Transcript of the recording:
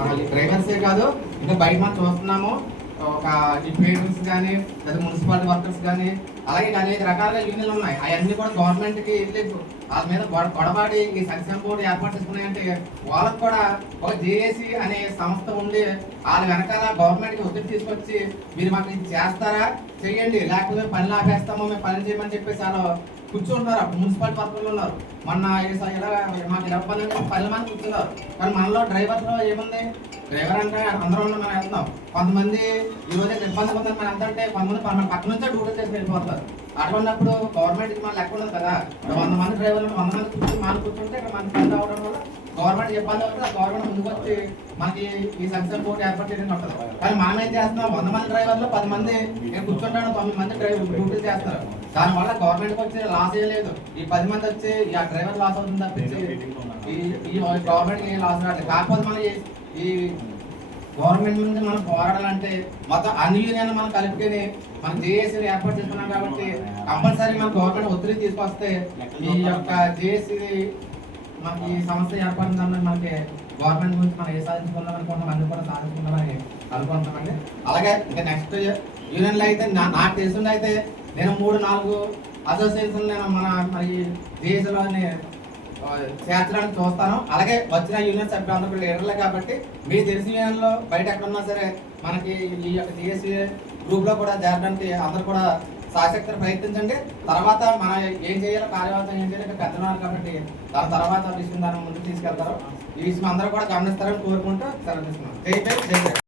మన డ్రైవర్సే కాదు, ఇంకా బయట మనం చూస్తున్నాము ఒక డిప్యూటీస్ కానీ లేదా మున్సిపాలిటీ వర్కర్స్ కానీ అలాగే అనేక రకాలుగా యూనియన్లు ఉన్నాయి. అవన్నీ కూడా గవర్నమెంట్కి వెళ్ళి వాళ్ళ మీద గొడవాడి ఈ సంక్షేమ బోర్డు ఏర్పాటు చేసుకున్నాయంటే వాళ్ళకు కూడా ఒక జేఏసీ అనే సంస్థ ఉండి వాళ్ళ వెనకాల గవర్నమెంట్కి ఒత్తిడి తీసుకొచ్చి మీరు మాకు ఇది చేస్తారా చెయ్యండి, లేకపోతే పనులు ఆపేస్తామో మేము పని చేయమని చెప్పేసి వాళ్ళు కూర్చుంటారు. మున్సిపాలిటీ వర్కర్లు ఉన్నారు, మొన్న ఇలా మాకు 10 మంది కూర్చున్నారు. కానీ మనలో డ్రైవర్లో ఏముంది, డ్రైవర్ అంటే అందరూ మనం వెళ్తున్నాం. కొంతమంది ఈ రోజు ఇబ్బంది పడుతుంది మనం ఎంత అంటే కొంతమంది పక్క నుంచే డ్యూటీ చేసి వెళ్ళిపోతారు. అటువంటిప్పుడు గవర్నమెంట్కి మన లెక్క ఉండదు కదా. 100 మంది డ్రైవర్లు 100 మంది కూర్చుంటే ఇక్కడ మనకి పని రావడం వల్ల గవర్నమెంట్ ఇబ్బంది అవుతుంది. ఆ గవర్నమెంట్ ముందుకు వచ్చి మనకి ఈ సంక్షేమ బోర్డు ఏర్పాటు చేయడం ఉంటుంది. కానీ మనం ఏం చేస్తున్నాం, 100 మంది డ్రైవర్లు 10 మంది నేను కూర్చుంటాను, 9 మంది డ్రైవర్ డ్యూటీలు చేస్తారు. దానివల్ల గవర్నమెంట్కి వచ్చి లాస్ ఏం లేదు. ఈ 10 మంది వచ్చి ఆ డ్రైవర్ లాస్ అవుతుంది తప్పించి ఈ గవర్నమెంట్కి ఏం లాస్ రాలేదు. కాకపోతే మనం ఈ గవర్నమెంట్ నుంచి మనం పోరాడాలంటే మొత్తం అన్ని యూనియన్ మనం కలుపుకొని మనం జేఏసీని ఏర్పాటు చేసుకున్నాం కాబట్టి కంపల్సరీ మన గవర్నమెంట్ ఒత్తిడి తీసుకొస్తే ఈ యొక్క జేఏసీ మనకి ఈ సంస్థ ఏర్పడిందని మనకి గవర్నమెంట్ గురించి మనం ఏ సాధించుకుందాం అనుకుంటాం అన్ని కూడా సాధించుకుందామని అనుకుంటామండి. అలాగే ఇంకా నెక్స్ట్ యూనియన్లో అయితే నాకు తెలిసింది అయితే నేను 3-4 అసోసియేషన్ నేను మరి జేఏసీలో చేర్చడానికి చూస్తాను. అలాగే వచ్చిన యూనియన్ సభ్యులందరూ లీడర్లే కాబట్టి మీకు తెలిసిన యూనియన్లో బయట ఎక్కడున్నా సరే మనకి ఈ యొక్క టీఎస్సీ గ్రూప్లో కూడా చేరడానికి అందరూ కూడా సాశక్తిని ప్రయత్నించండి. తర్వాత మనం ఏం చేయాలో కార్యవర్తం ఏం చేయాలి పెద్దన్నారు కాబట్టి దాని తర్వాత విషయం దాన్ని ముందుకు తీసుకెళ్తారు. ఈ విషయం అందరూ కూడా గమనిస్తారని కోరుకుంటూ సెలవు తీసుకున్నాం. జై జై జై.